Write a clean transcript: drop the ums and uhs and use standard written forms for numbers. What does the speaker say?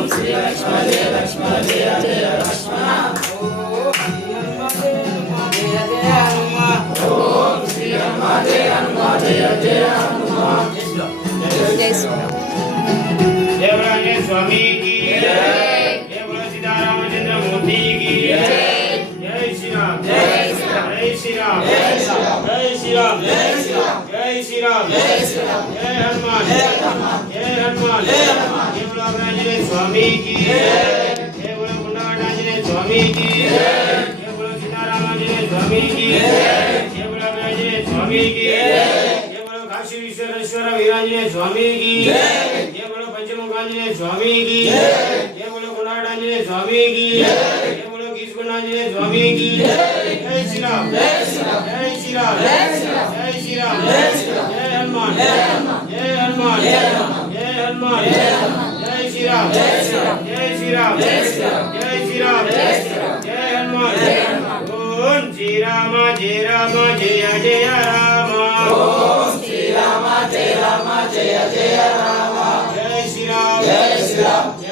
ओम श्री लक्ष्मण जय लक्ष्मण जय जय लक्ष्मण ओम श्री हनुमान जय हनुमान जय जय हनुमान जय श्री राम देवराज स्वामी की जय बोलो सीतारामचंद्र मूर्ति की जय जय श्री राम जय श्री राम जय श्री राम जय श्री राम जय श्री राम जय श्री राम जय श्री राम जय हनुमान जय हनुमान जय हनुमान जय हनुमान जय बोलो आंजनेय स्वामी की जय बोलो गुंडागढ़ आंजनेय स्वामी की जय बोलो सीतारामचंद्र स्वामी की जय बोलो आंजनेय स्वामी की जय बोलो काशी विश्वेश्वर वीरांजनेय स्वामी की जय बोलो पंचमुख आंजनेय स्वामी की जय बोलो गुंडागढ़ आंजनेय स्वामी की जय बोलो कीसकुंड आंजनेय स्वामी की जय श्री राम जय श्री राम जय श्री राम जय श्री राम जय श्री राम जय श्री राम जय हनुमान जय हनुमान जय हनुमान जय हनुमान जय हनुमान जय हनुमान जय श्री राम जय श्री राम जय श्री राम जय श्री राम जय श्री राम जय श्री राम जय हनुमान जय हनुमान ओम श्री राम जय जय राम ओम श्री राम जय जय राम जय श्री राम जय श्री राम